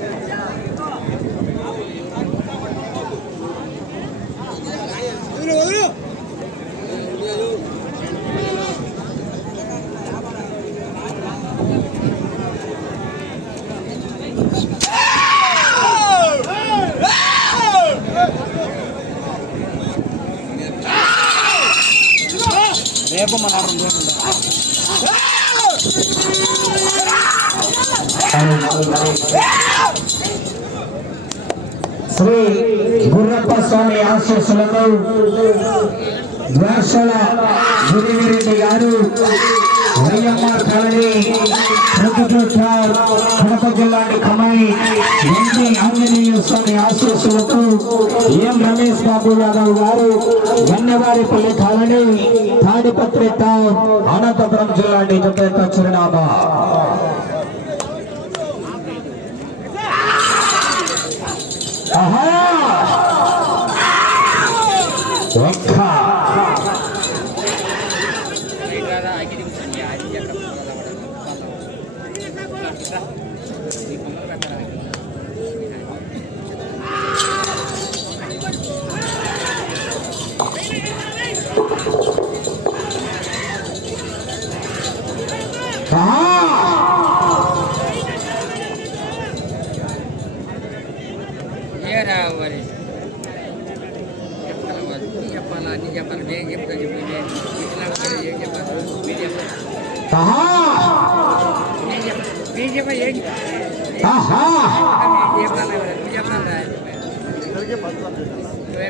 Yeah. Reddy గారు YMR colony Proddatur Kadapa జిల్లాని కమాయి MP Anjaneya Swamy ఆశీస్సులకు M Ramesh Babu Yadav garu Gannavaripalli colony Tadipatri town Anantapuram జిల్లా జత చిరునామా. ఆహా!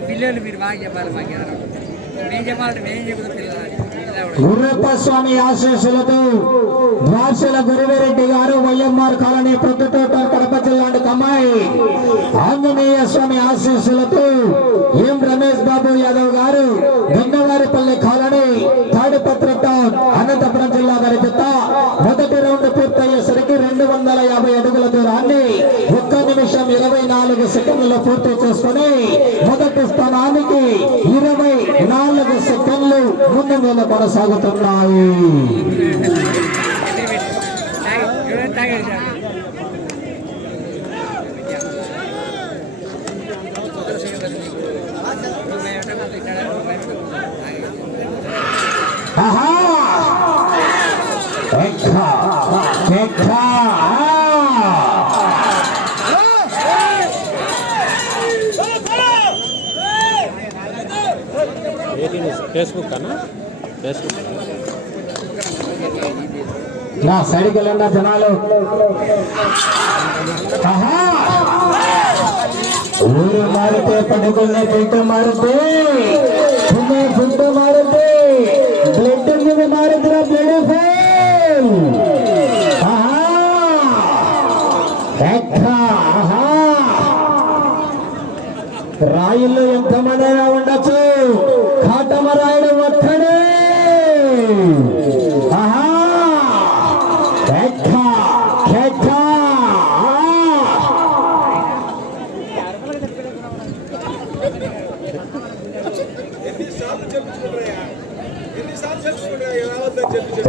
పిల్లలు మీరు బాగా చెప్పాలి మాకు మేము చెప్పాలంటే మేము చెబుతాం పిల్లలు ఆశీస్సులతో ద్వార్షల గురువిరెడ్డి గారు వైఎంఆర్ కాలనీ ప్రొద్దుటోట కడప జిల్లాంటి కమ్మాయి ఆంజనేయ స్వామి ఆశీస్సులతో M Ramesh Babu Yadav garu Gangavaripalli colony Tadipatri town Anantapuram జిల్లా గారి జత మొదటి రౌండ్ పూర్తయ్యేసరికి రెండు వందల యాభై అడుగుల దూరాన్ని ఒక్క నిమిషం ఇరవై నాలుగు సెకండ్లలో పూర్తి చేసుకుని మొదటి స్థానానికి ఇరవై నాలుగు సెకండ్లు ముందు మీద కొనసాగుతున్నాయి ఆహా! ఫేస్బుక్ అన్నా ఫేస్బుక్. నా సైడ్కి వెళ్ళండి జనాలు. ఊరు మారితే పడుకునే పెంట మారితే తినే ఫుడ్ మారితే బ్లడ్ మీద మారుతున్న బ్లడ్ ఫెయిల్. రాయిల్లో ఎంతమందైనా ఉండొచ్చు.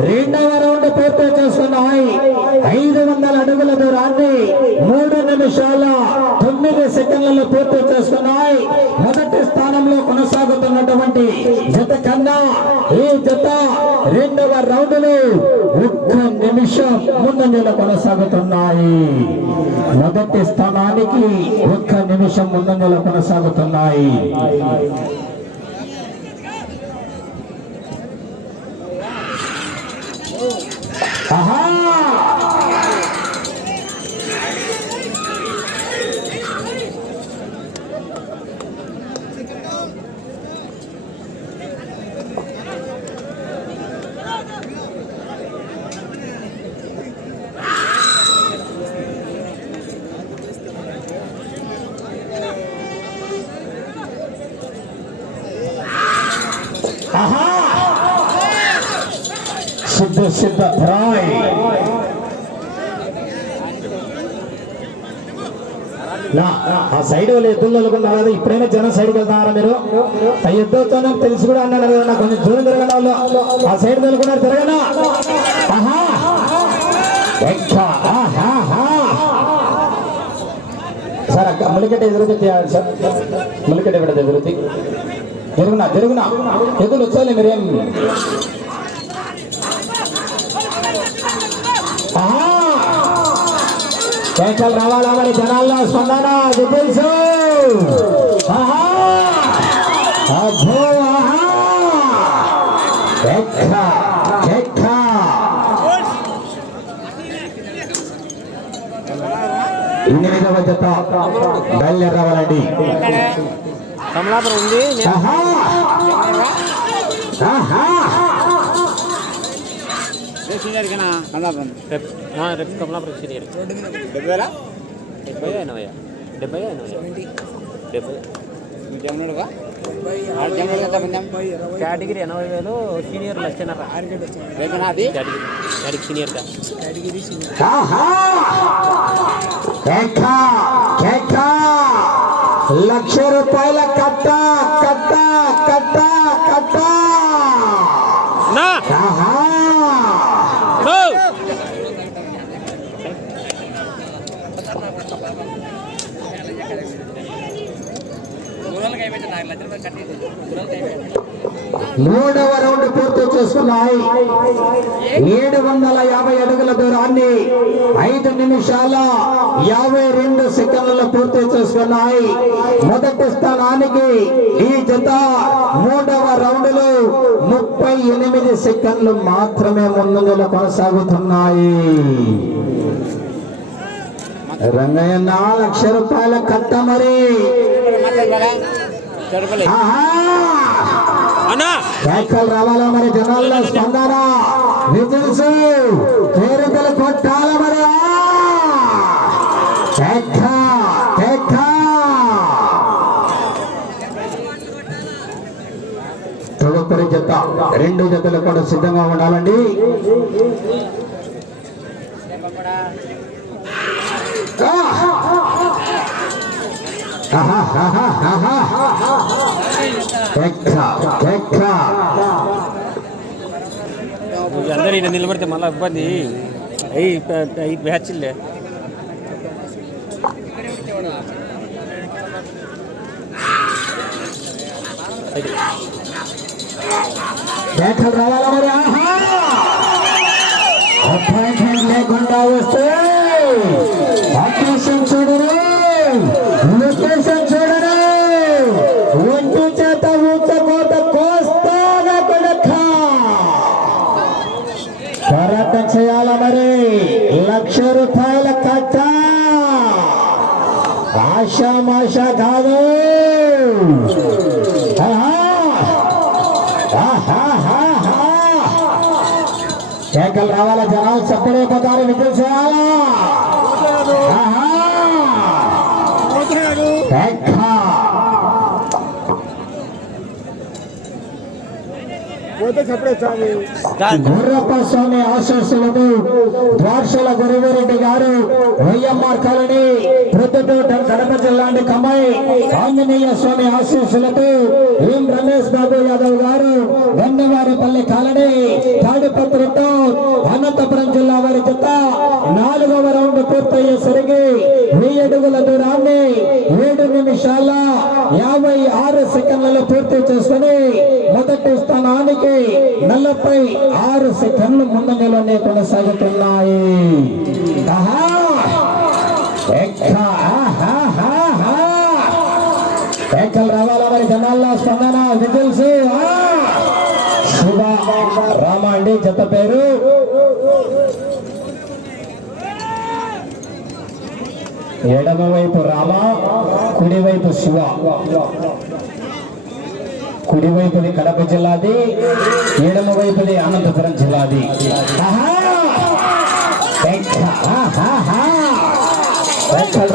రెండవ రౌండ్ పూర్తి చేస్తున్నాయి. ఐదు వందల అడుగుల దూరాన్ని మూడు నిమిషాల తొమ్మిది సెకండ్లలో పూర్తి చేస్తున్నాయి. మొదటి స్థానంలో కొనసాగుతున్నటువంటి జత కన్నా ఈ జత రెండవ రౌండ్ ఒక్క నిమిషం ముందంజలో కొనసాగుతున్నాయి. మొదటి స్థానానికి ఒక్క నిమిషం ముందంజలో కొనసాగుతున్నాయి. ఆహా ఆహా ప్రసిద్ధ సిద్ధ రాయ్ ఆ సైడ్ వాళ్ళు ఎద్దులు తొలగున్నారు కదా ఇప్పుడైనా జనం సైడ్కి వెళ్తున్నారా మీరు? ఆ ఎద్దు వచ్చానని తెలిసి కూడా అన్నారు కదా నాకు కొంచెం దూరం తిరగడం వాళ్ళు. ఆ సైడ్ తొలగున్నారు తిరగనా ఆహా! ఎక్క, ఆహాహా. మలికట ఎదురుతి సార్. మలికట ఇక్కడ ఎదురుతి జరుగునా జరుగునా? ఎదురు వచ్చాలి మీరేం? కేకలు రావాలా మరి జనాల్లో స్పందన డీటెయిల్స్ ఆహా అబ్బో ఎనిమిదవ జత బయలుదేరి రావాలండి కమలాపురం ఉంది కమలాపురం రేపు కమలాపురం సీనియర్ డెబ్బై. ఎనభై డెబ్బై ఎనభై డెబ్బై కేటగిరీ ఎనభై వేలు సీనియర్ లక్షన్నర కేటగిరీ. కేటగిరీ సీనియర్ లక్ష రూపాయల కట్ట కట్ట నా ఆహా నో ఊరలు కైపెట్టి నాకు లక్ష రూపాయలు కట్టి ఊరలు కైపెట్టి మూడవ రౌండ్ పూర్తి చేసుకున్నాయి. ఏడు వందల యాభై అడుగుల దూరాన్ని ఐదు నిమిషాల యాభై రెండు సెకండ్లలో పూర్తి చేసుకున్నాయి. మొదటి స్థానానికి ఈ జత మూడవ రౌండ్లో ముప్పై ఎనిమిది సెకండ్లు మాత్రమే ముందంజలో కొనసాగుతున్నాయి. రంగయ్య లక్ష రూపాయల కట్ట మరి. ఆహా! అన్నా! రావాలా మరి జనాల్లో స్పందన? విజిల్స్ కొట్టాల మరి? తదుపరి జత రెండు జతలు కూడా సిద్ధంగా ఉండాలండి. ఆహా, ఆహా, ఆహా. అందరూ ఈయన నిలబడితే మళ్ళీ ఇబ్బంది. అయ్యి ఈ బ్యాచ్లే రావాలా మరి? ఆహా! వస్తే కేకలు రావాలా జనాలు? చప్పుడైపోతారు విజయం చేయాలా? గుర్రప్ప స్వామి ఆశీస్సులతో ద్వార్షల గురువరెడ్డి గారు వైఎంఆర్ కాలనీ ప్రొద్దుటూట కడప జిల్లాంటి కమ్మాయి ఆంజనేయ స్వామి ఆశీస్సులతో ఎం రమేష్ బాబు యాదవ్ గారు గంగవారిపల్లి కాలనీ తాడిపత్రితో అనంతపురం జిల్లా వారి జత నాలుగవ రౌండ్ పూర్తయ్యేసరికి వెయ్యి అడుగుల దూరాన్ని ఏడు నిమిషాల యాభై ఆరు సెకండ్లలో పూర్తి చేసుకుని మొదటి స్థానానికి నలభై ఆరు సెకండ్లు ముందంజలోనే కొనసాగుతున్నాయి. ఆహా! రావాలా మరి జనాల్లో స్పందన? విజిల్స్? ఆ! శుభ రామ అండి జత పేరు. ఎడమ వైపు రామ కుడివైపు శివ. కుడివైపుది కడప జిల్లాది ఎడమ వైపుది అనంతపురం జిల్లాది.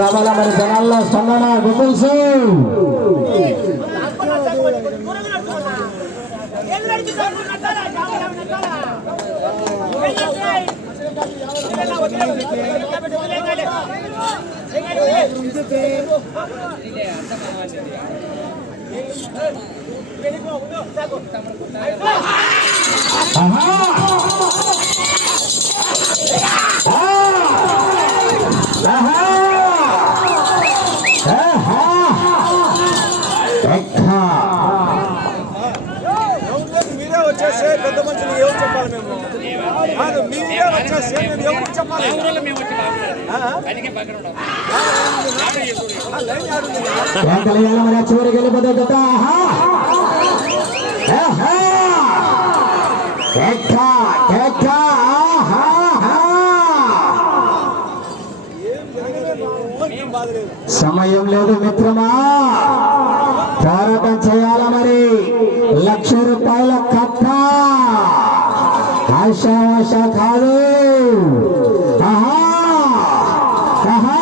రామాల మరి జనాల్లో స్పందన గుబుల్స్ ఆహా! ఆ! మీరే వచ్చేస్తే పెద్ద మనుషులు ఎవరు చెప్పాలి మేము? కాదు మీరే వచ్చేస్తే మేము ఎవరు చెప్పాలి? చివరికి వెళ్ళిపోతే సమయం లేదు మిత్రమా. పోరాటం చేయాల మరి? లక్ష రూపాయల కప్ప ఆశావాష కాదు ఆహా! ఆహా!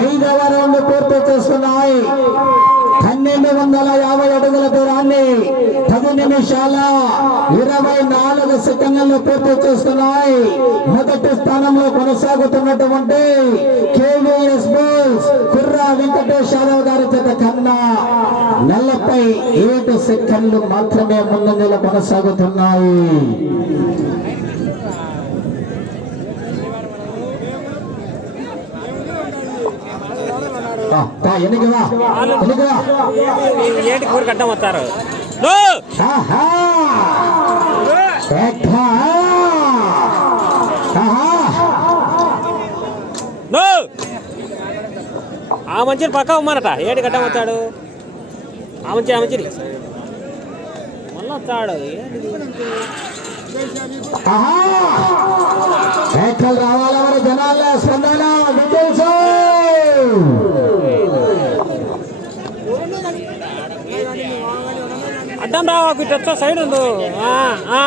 ఐదవ రౌండ్ పూర్తి చేస్తున్నాయి పన్నెండు వందల యాభై అడుగుల దూరాన్ని పది నిమిషాల ఇరవై నాలుగు సెకండ్లు పూర్తి చేస్తున్నాయి మొదటి స్థానంలో కొనసాగుతున్నటువంటి కేవీఎస్ బోస్ కుర్రా వెంకటేశ్వరరావు గారి చేత కన్నా నలభై ఏడు సెకండ్లు మాత్రమే ముందంజలో కొనసాగుతున్నాయి ఆ, తా, ఎన్నిక వా, ఎన్నిక వా. ఏటి కూర కట్టం వస్తారు నో ఆహా! ఎక్కా! ఆహా! నో ఆ మంచిని పక్క ఉమ్మనట ఏటి కట్టం వస్తాడు ఆ మంచి ఆ మంచిని మళ్ళీ జనాల స్పందన. విజయ్ అడ్డం రావా ఇటు వచ్చా సైడ్ ఉండు. ఆ,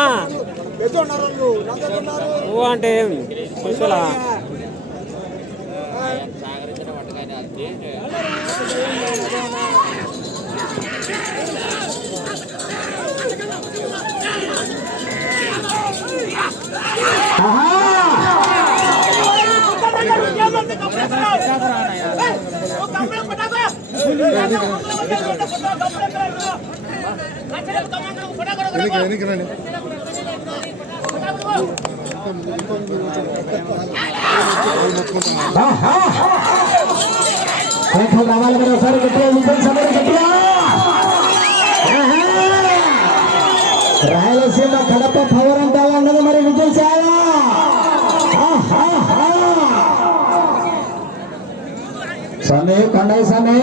ఆ. ఎటు ఉన్నారు వాళ్ళు? నాతో ఎక్కలు రావాలి మరి ఒకసారి గట్టిగా విజయ్ గట్టిగా. ఆహా! రాయలసీమ కడప పవర్ అంతా ఉన్నది మరి విజయశాల ఆహాహా! సమయ కొండయ్య సమయ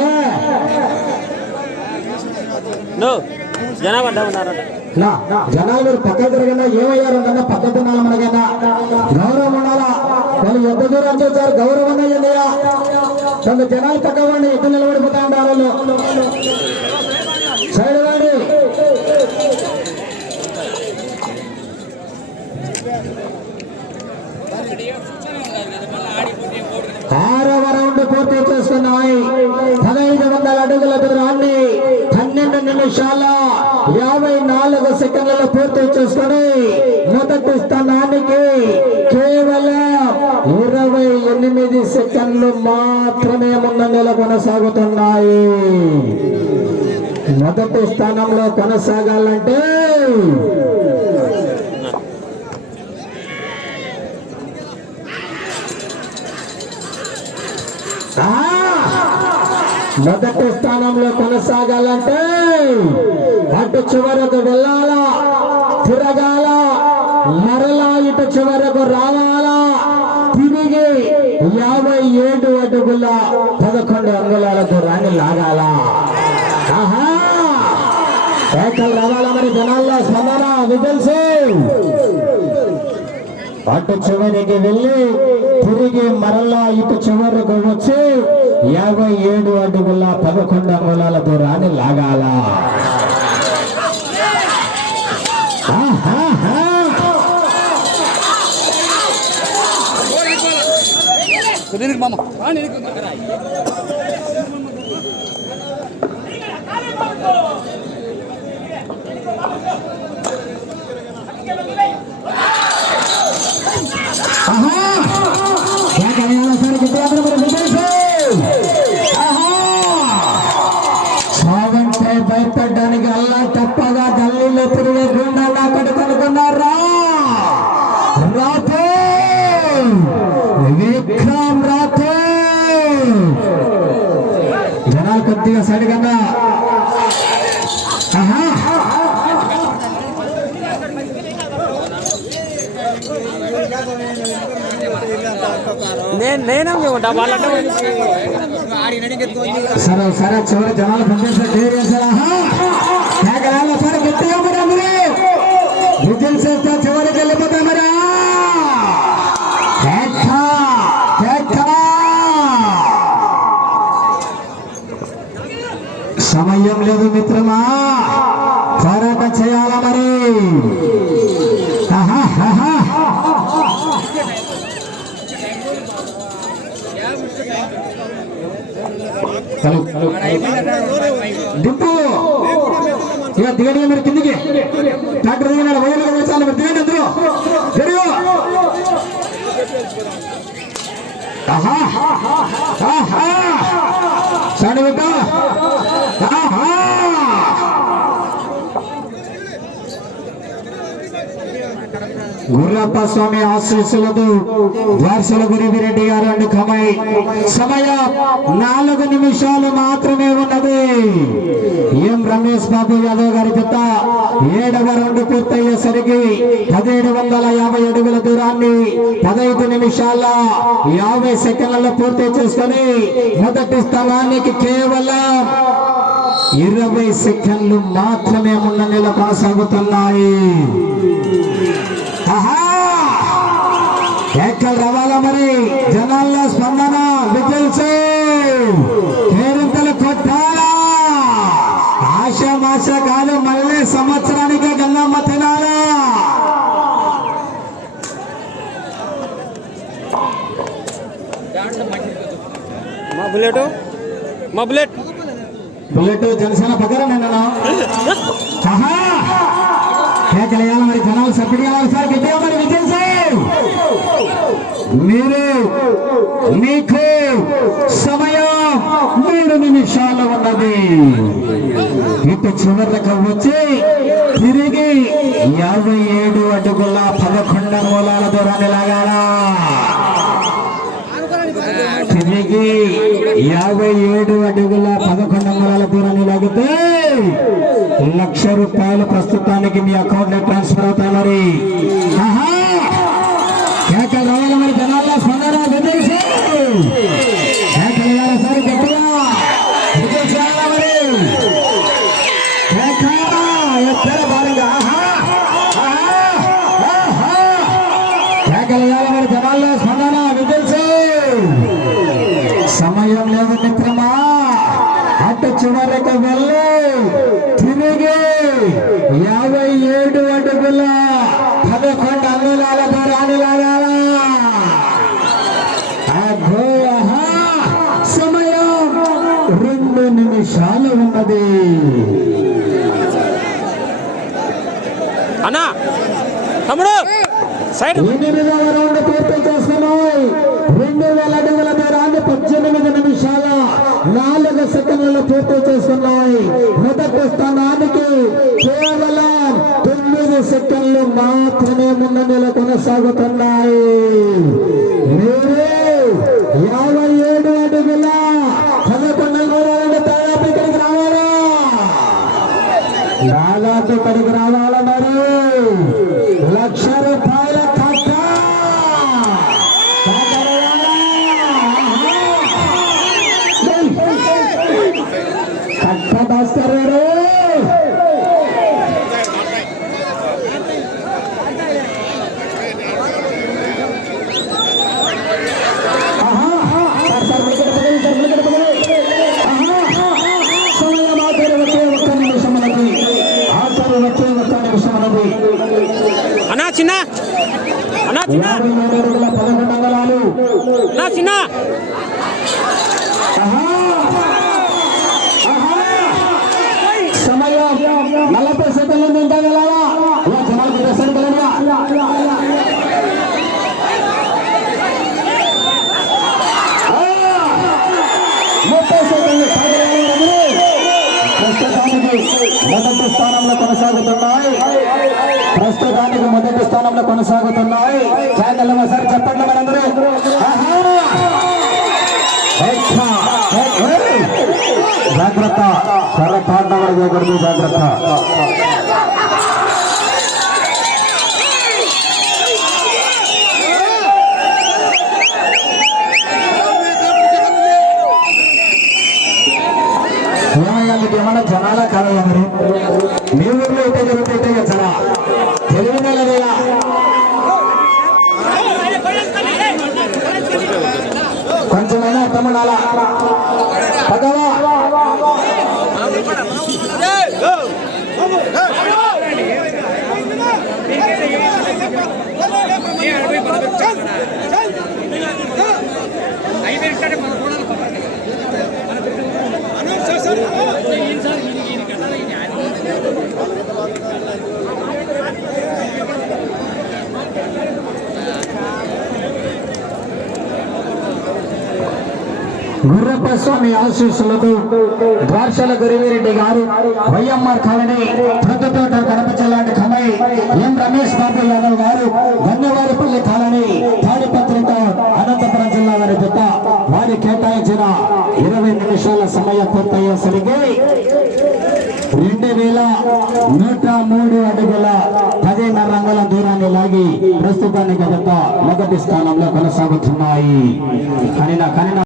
నా జనాలు మీరు పక్క తిరగన్నా ఏమయ్యారు అన్న పద్ధతి ఉండాలి మనకన్నా గౌరవం ఉండాలా? వాళ్ళు ఎంత దూరం చూసారు గౌరవం అయ్యిందయ్యా కొంత జనాలు పక్క వాడిని నిలబడిపోతా ఉంటారు సైడ్ వాడి ఆరవ రౌండ్ పూర్తి చేసుకున్నాయి. పదహైదు వందల అడుగుల దూరాన్ని పన్నెండు నిమిషాల యాభై నాలుగు సెకండ్లలో పూర్తి చేసుకుని మొదటి స్థానానికి కేవలం ఇరవై ఎనిమిది సెకండ్లు మా మాత్రమే ముందంజలో కొనసాగుతున్నాయి మొదటి స్థానంలో కొనసాగాలంటే మొదటి స్థానంలో కొనసాగాలంటే అటు చివరకు వెళ్ళాలా? తిరగాల? మరలా ఇటు చివరకు రావాలా? యాభై ఏడు అడుగుల పదకొండు అంగుళాల దూరాన్ని లాగాల. ఆహా! ఏకలు మరి జనాల్లో స్పందన విజల్సి అటు చివరికి వెళ్ళి తిరిగి మరలా ఇటు చివరికి వచ్చి యాభై ఏడు అడుగుల పదకొండు అంగుళాల దూరాన్ని లాగాల. ఆహాహా. ఆహా. కేకలేయాలి సార్ గట్టిగా మరి విజయ్ ఆహా సరే సరే చివరి జనాలు పంపిస్తే క్లియర్ చేశారా? సరే గట్టిగా మరి. అందరూ విజిల్ చేస్తే చివరికి వెళ్ళిపోతాయి మరి. సమయం లేదు మిత్రమా పోరాటం చేయాలా మరి ఆహా, ఆహా. హలో ఇక దిగండి మీరు కిందికి. ట్రాక్టర్ దిగినాడు వైర్లు వచ్చాను మీరు దిగండి అందరూ తిరుగు ఆహా. ఆహా. సౌండ్ పెట్టు ఆహా గుర్రప్ప స్వామి ఆశీస్సులతో ద్వార్సల గురివిరెడ్డి గారు అండ్ కమై సమయం నాలుగు నిమిషాలు మాత్రమే ఉన్నది. ఎం రమేష్ బాబు యాదవ్ గారి జత ఏడవ రౌండ్ పూర్తయ్యేసరికి పదిహేడు వందల యాభై అడుగుల దూరాన్ని పదహైదు నిమిషాల యాభై సెకండ్లలో పూర్తి చేసుకొని మొదటి స్థలానికి కేవలం ఇరవై సెకండ్లు మాత్రమే ఉన్న నెల కొనసాగుతున్నాయి. ఎక్కడ రావాలా మరి? జనాల్లో స్పందన విజిల్స్ కేరింతలు కొట్టాలా? ఆశ మాష కాదు మళ్ళీ సంవత్సరానికి గంగమ్మ తినాలా? మా బుల్లెట్? మా బుల్లెట్? బుల్లెట్ జనసేన పక్కన నేను ఆహా కేకలేయాలి మరి జనాలు సపోర్ట్ చేయాలి సార్ గట్టిగా మరి విజయ్ సార్. మీరు మీకు సమయం మూడు నిమిషాలు ఉన్నది. ఇటు చివరికి వచ్చి తిరిగి యాభై ఏడు అడుగుల పదకొండు మూలాల దూరాన్ని లాగాలా? తిరిగి యాభై ఏడు అడుగుల పదకొండు మూలాల దూరాన్ని లాగితే లక్ష రూపాయలు ప్రస్తుతానికి మీ అకౌంట్లో ట్రాన్స్ఫర్ అవుతాయి మరి. ఆహా! కేకలు రావాలి మరి జనాల్లో స్పందన యాభై ఏడు అడుగుల పదకొండు అంగుళాల! సమయం రెండు నిమిషాలు ఉన్నది. అన్నా తమ్ముడు సైడ్. ఎనిమిది వేల రౌండ్ పూర్తి చేస్తున్నాయి రెండు వేల అడుగుల దూరాన్ని పద్దెనిమిది నిమిషాల నాలుగు సెకండ్లలో పూర్తి చేస్తున్నాయి. మొదటి స్థానానికి కేవలం తొమ్మిది సెకండ్లు మాత్రమే ముందంజలో కొనసాగుతున్నాయి. యాభై ఏడు అడుగుల పదకొండు మూడు ఇక్కడికి రావాలా? దాదాపు ఇక్కడికి రావాలన్నారు లక్ష రూపాయలు జనాలకు దర్శనం కలరా ముప్పై సెకండ్లు సాగలేదు ప్రస్తుతానికి మొదటి స్థానంలో కొనసాగుతున్నాయి ప్రస్తుతానికి మొదటి స్థానంలో కొనసాగుతున్నాయి. క్యాండల్ సార్ చెప్పండి మనందరూ. జాగ్రత్త. కర్రతాండవడకూడదు జాగ్రత్త. ఏమయ్యా మీకు ఏమన్నా జనాలా కాదా మరి? గుర్రప్ప స్వామి ఆశీస్సులతో ద్వార్షల గురివిరెడ్డి గారు వైఎంఆర్ కాలనీ ప్రొద్దుతోట కడప జిల్లాటి ఖమై ఎం రమేష్ బాబు యాదవ్ గారు గన్నవారిపల్లి కాలనీ తాడిపత్రితో అనంతపురం జిల్లా వారి జత వారి కేటాయించిన ఇరవై నిమిషాల సమయం పూర్తయ్యేసరికి రెండు వేల నూట మూడు అడుగుల పదిహేను రంగుల దూరాన్ని లాగి ప్రస్తుతానికి గత మొదటి స్థానంలో కొనసాగుతున్నాయి. కనిన కనిన